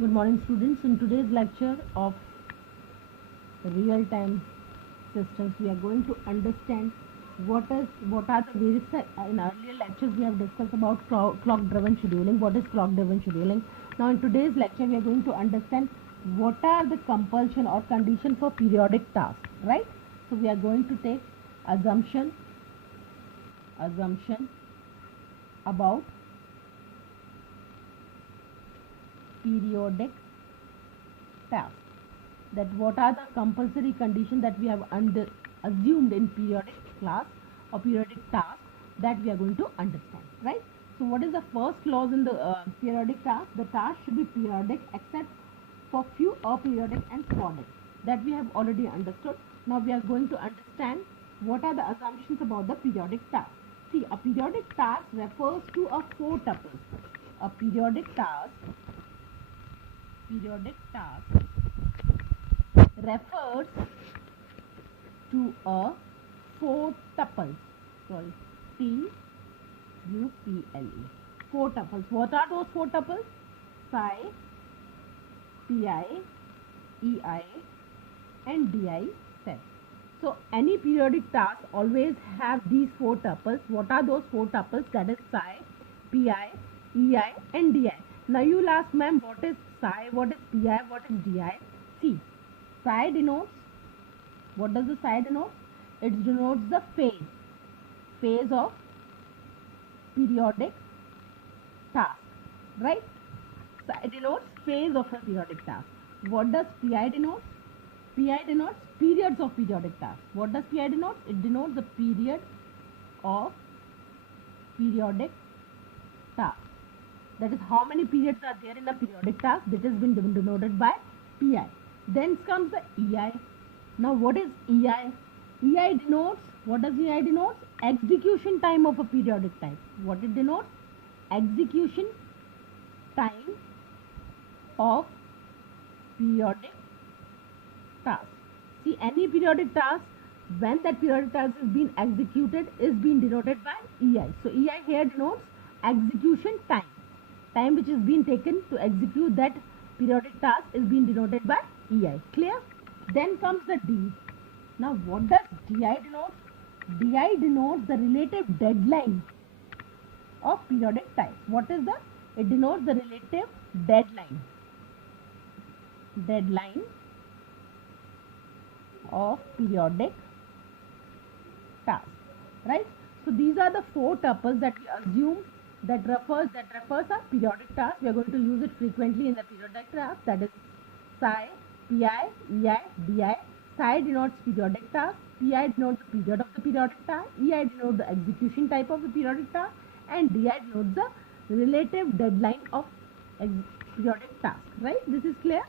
Good morning, students. In today's lecture of real-time systems, we are going to understand what are the various in earlier lectures we have discussed about clock-driven scheduling. What is clock-driven scheduling? Now, in today's lecture, we are going to understand what are the compulsion or condition for periodic tasks. Right? So, we are going to take assumption about periodic tasks, that what are the compulsory conditions that we have assumed in periodic class or periodic task that we are going to understand, right? So what is the first clause in the periodic task? The task should be periodic except for few aperiodic and sporadic, that we have already understood. Now we are going to understand what are the assumptions about the periodic task. See, a periodic task refers to a four tuples. A periodic task refers to a four tuples. Sorry, T-U-P-L-E. Four tuples. What are those four tuples? Psi, Pi, Ei, and Di set. So any periodic task always have these four tuples. What are those four tuples? That is psi, Pi, Ei, and Di. Now you will ask, ma'am, what is psi, what is Pi, what is Di? See, psi denotes, what does the psi denote? It denotes the phase of periodic task, right? Psi denotes phase of a periodic task. What does Pi denote? Pi denotes periods of periodic task. What does Pi denote? It denotes the period of periodic task. That is how many periods are there in a periodic task. That has been denoted by Pi. Then comes the Ei. Now what is Ei? Ei denotes, what does Ei denote? Execution time of a periodic type. What it denotes? Execution time of periodic task. See, any periodic task, when that periodic task is being executed, is being denoted by Ei. So Ei here denotes execution time which is being taken to execute that periodic task is being denoted by Ei. Clear? Then comes the D. Now what does Di denote? Di denotes the relative deadline of periodic type. What is that? It denotes the relative deadline of periodic task, right? So these are the four tuples that we assume that refers a periodic task. We are going to use it frequently in the periodic task, that is psi, Pi, Ei, Di. Psi denotes periodic task, Pi denotes the period of the periodic task, Ei denotes the execution type of the periodic task, and Di denotes the relative deadline of periodic task, right? This is clear?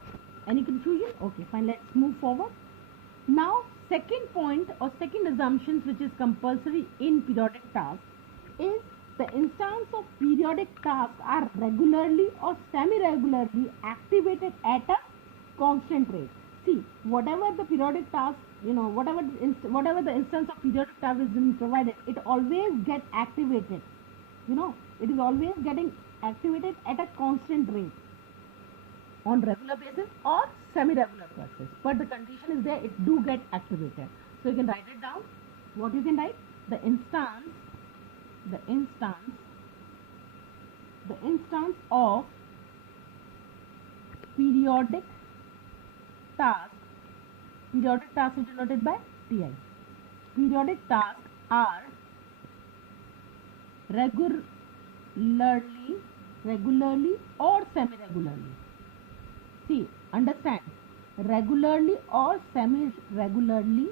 Any confusion? Okay, fine, let's move forward. Now, second point or second assumptions which is compulsory in periodic tasks is the instance of periodic tasks are regularly or semi-regularly activated at a constant rate. See, whatever the periodic task, whatever the instance of periodic task is being provided, it always get activated. It is always getting activated at a constant rate on regular basis or semi-regular basis, but the condition is there, it do get activated. So you can write it down. What you can write? The instance of periodic task is denoted by Ti. Periodic tasks are regularly or semi-regularly. See, understand, regularly or semi-regularly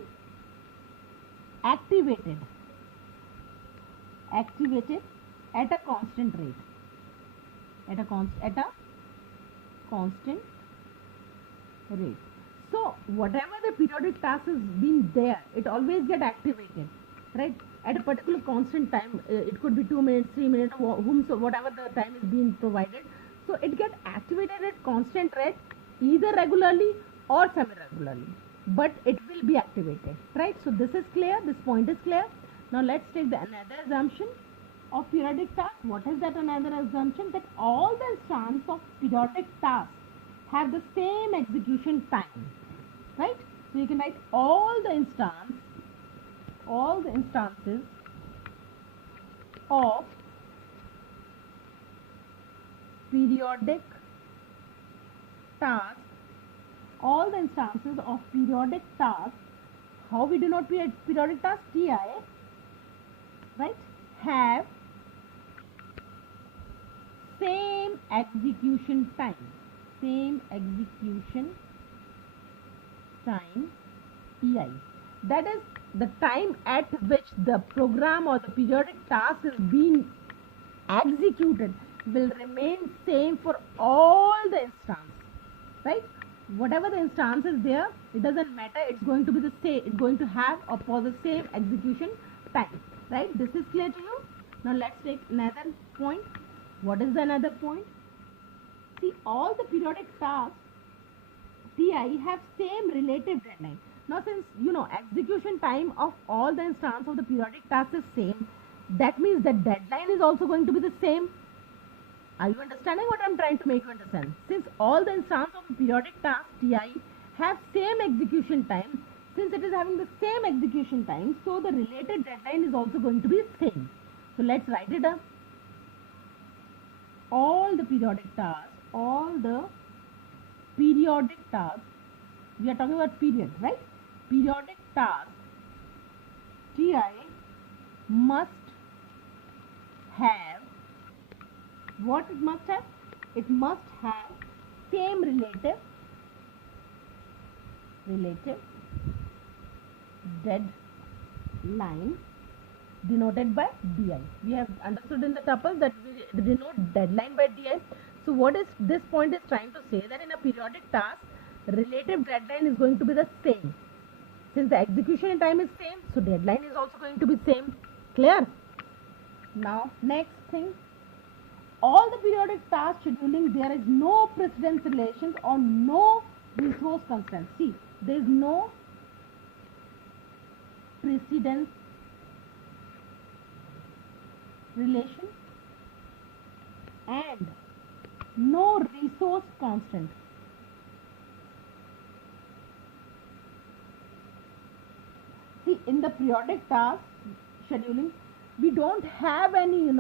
activated at a constant rate. At a constant rate. So whatever the periodic task is being there, it always get activated, right? At a particular constant time. It could be 2 minutes, 3 minutes, whatever the time is being provided. So it gets activated at constant rate, either regularly or semi-regularly, but it will be activated, right? So this is clear, this point is clear. Now let's take another assumption of periodic task. What is that another assumption? That all the instance of periodic task have the same execution time, right? So you can write all the instances of periodic task, all the instances of periodic task, how we denote periodic task, Ti, right, have same execution time, Ti. That is the time at which the program or the periodic task is being executed will remain same for all the instances, right? Whatever the instance is there, it doesn't matter, it's going to be the same, it's going to have the same execution time, right? This is clear to you? Now let's take another point. What is the another point? See, all the periodic tasks Ti have same relative deadline. Now since execution time of all the instance of the periodic task is same, that means the deadline is also going to be the same. Are you understanding what I'm trying to make you understand? Since all the instances of the periodic task Ti have same execution time, since it is having the same execution time, so the related deadline is also going to be same. So let's write it up. All the periodic tasks, we are talking about period, right? Periodic tasks Ti must have, what it must have? It must have same relative deadline denoted by Di. We have understood in the tuple that we denote deadline by Di. So what is this point is trying to say, that in a periodic task, relative deadline is going to be the same. Since the execution time is same, so deadline is also going to be same. Clear? Now next thing, all the periodic task scheduling, there is no precedence relations or no resource constraints. See, there is no precedence relation and no resource constant. See, in the periodic task scheduling, we don't have any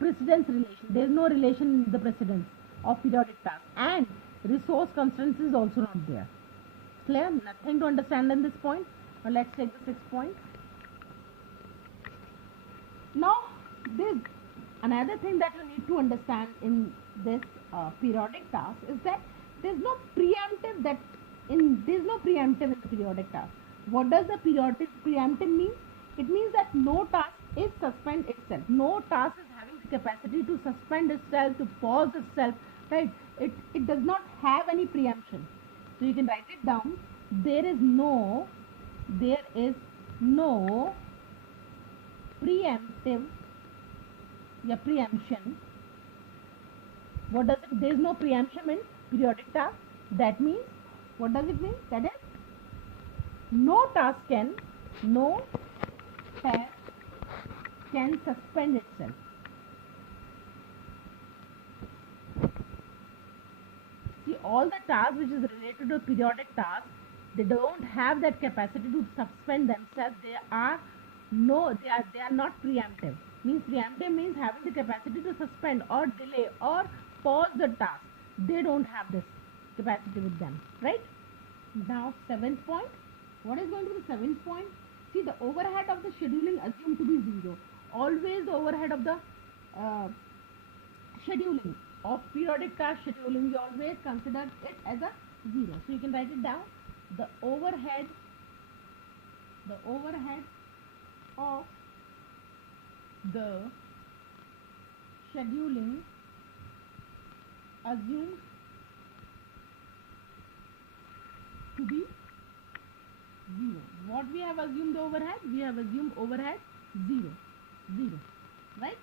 precedence relation. There is no relation in the precedence of periodic task, and resource constraints is also not there. Clear? Nothing to understand in this point. Now let's take the 6th point. Now this another thing that you need to understand in this periodic task is that there's no preemptive in the periodic task. What does the periodic preemptive mean? It means that no task is suspend itself. No task is having the capacity to suspend itself, to pause itself, right? It does not have any preemption. So you can write it down. There is no preemption. What does it? There is no preemption in periodic task. That means, what does it mean? That is, no task can suspend itself. See, all the tasks which is related to periodic tasks, they don't have that capacity to suspend themselves. They are not preemptive. Means preemptive means having the capacity to suspend or delay or pause the task. They don't have this capacity with them, right? Now 7th point. What is going to be the 7th point? See, the overhead of the scheduling assumed to be 0. Always the overhead of the scheduling of periodic task scheduling, we always consider it as a 0. So you can write it down. The overhead of the scheduling assumed to be 0. What we have assumed the overhead? We have assumed overhead 0. Right?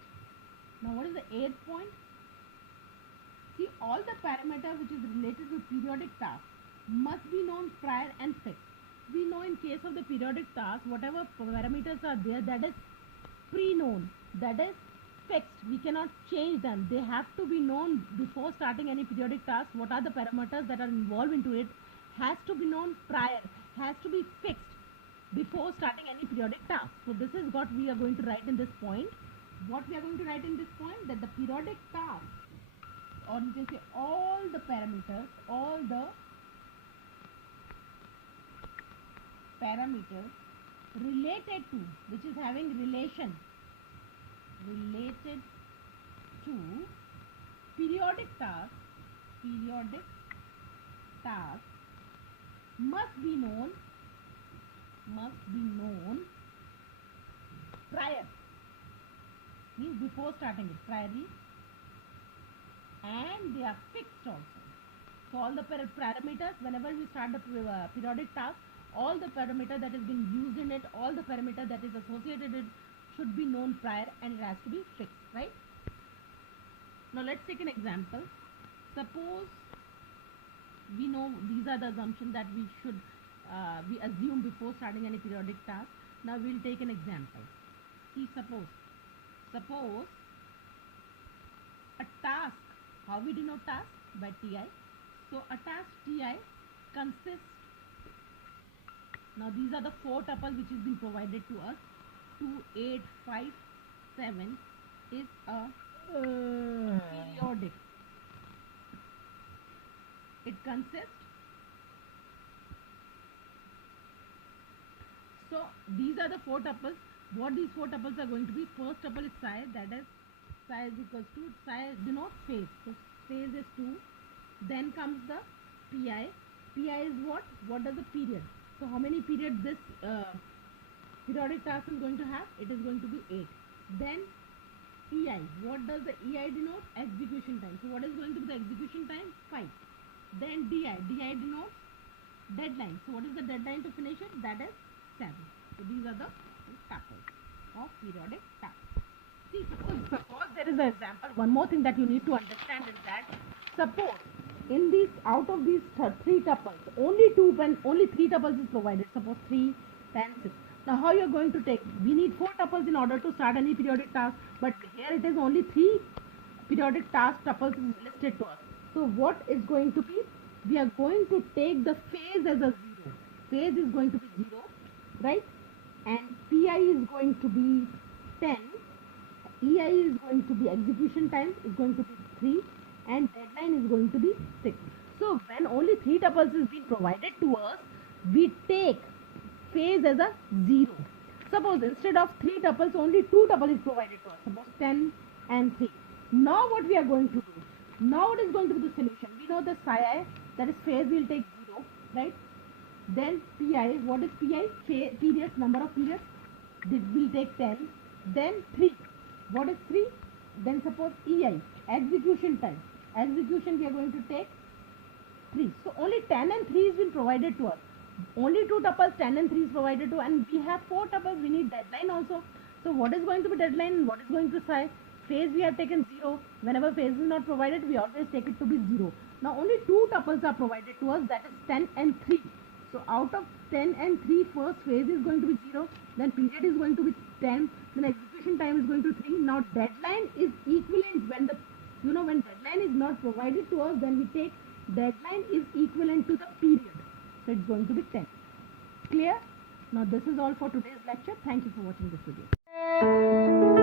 Now what is the 8th point? See, all the parameters which is related to periodic task must be known prior and fixed. We know in case of the periodic task, whatever parameters are there, that is pre-known, that is fixed. We cannot change them. They have to be known before starting any periodic task. What are the parameters that are involved into it has to be known prior, has to be fixed before starting any periodic task. So this is what we are going to write in this point. What we are going to write in this point, that the periodic task, or you can say all the parameters, related to, which is having relation related to periodic task must be known prior, means before starting it, priorly, and they are fixed also. So all the parameters, whenever we start the periodic task, all the parameter that is being used in it, all the parameter that is associated with it should be known prior, and it has to be fixed, right? Now let's take an example. Suppose we know these are the assumptions that we should we assume before starting any periodic task. Now we'll take an example. See, suppose a task, how we denote task? By Ti. So a task Ti consists, now these are the 4 tuples which is been provided to us. 2, 8, 5, 7 is a periodic. It consists, so these are the 4 tuples. What these 4 tuples are going to be? First tuple is psi, that is psi is equals to, psi denotes phase, so phase is 2. Then comes the Pi. Pi is what? What does the period? So how many periods this periodic task is going to have? It is going to be 8. Then Ei. What does the Ei denote? Execution time. So what is going to be the execution time? 5. Then Di. Di denotes deadline. So what is the deadline to finish it? That is 7. So these are the tuples of periodic task. See, suppose there is an example. One more thing that you need to understand is that, suppose in these, out of these 3 tuples, only 3 tuples is provided. Suppose 3, 10, 6. Now how you are going to take? We need 4 tuples in order to start any periodic task, but here it is only 3 periodic task tuples listed to us. So what is going to be? We are going to take the phase as a 0. Phase is going to be 0, right? And Pi is going to be 10. Ei is going to be, execution time is going to be 3, and deadline is going to be 6. So when only 3 tuples is being provided to us, we take phase as a 0. Suppose instead of 3 tuples, only 2 tuples is provided to us. Suppose 10 and 3. Now what we are going to do? Now what is going to be the solution? We know the psi, that is phase, will take 0, right? Then Pi, what is Pi? Periods, number of periods. This will take 10. Then 3. What is 3? Then suppose Ei, execution time. Execution we are going to take 3. So only 10 and 3 is been provided to us. Only 2 tuples, 10 and 3 is provided to, and we have 4 tuples, we need deadline also. So what is going to be deadline and what is going to psi? Phase we have taken 0. Whenever phase is not provided, we always take it to be 0. Now only 2 tuples are provided to us, that is 10 and 3. So out of 10 and 3, first phase is going to be 0, then period is going to be 10, then execution time is going to 3. Now deadline is equivalent when the, when deadline is not provided to us, then we take deadline is equivalent to the period. So it's going to be 10. Clear? Now this is all for today's lecture. Thank you for watching this video.